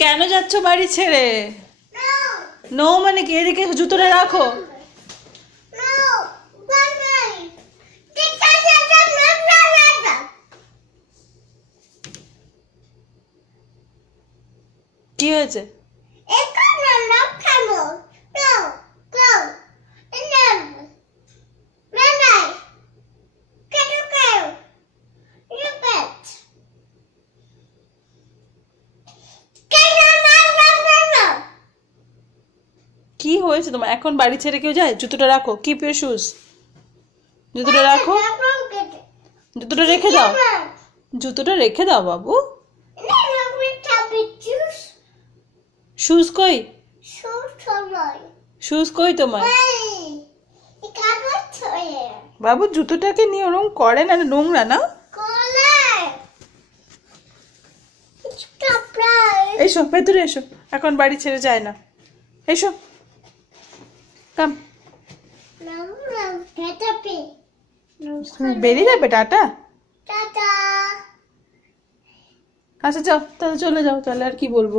কেন যাচ্ছ বাড়ি ছেড়ে? নো মানে কি? এদিকে জুতোটা রাখো। কি হয়েছে? কি হয়েছে তোমার? এখন বাড়ি ছেড়ে কেউ যায়? জুতোটা রাখো, কিপ ইউর শুজ। জুতোটা রাখো, জুতোটা রেখে দাও, জুতোটা রেখে দাও বাবু। শুজ কই? শুজ কই তোমার? বাবু জুতোটাকে নিয়ে ওরকম করে না, নোংরা না। এসো ভেতরে এসো, এখন বাড়ি ছেড়ে যায় না। এসো কাম। বেরিয়ে যাবে? টাটা। আচ্ছা যাও তাহলে, চলে যাও তাহলে, আর কি বলবো।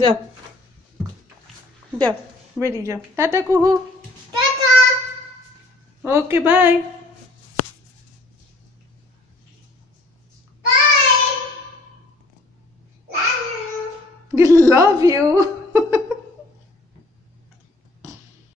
যাও যাও, বেরিয়ে যাও। টাটা কুহু। Okay bye. Love you.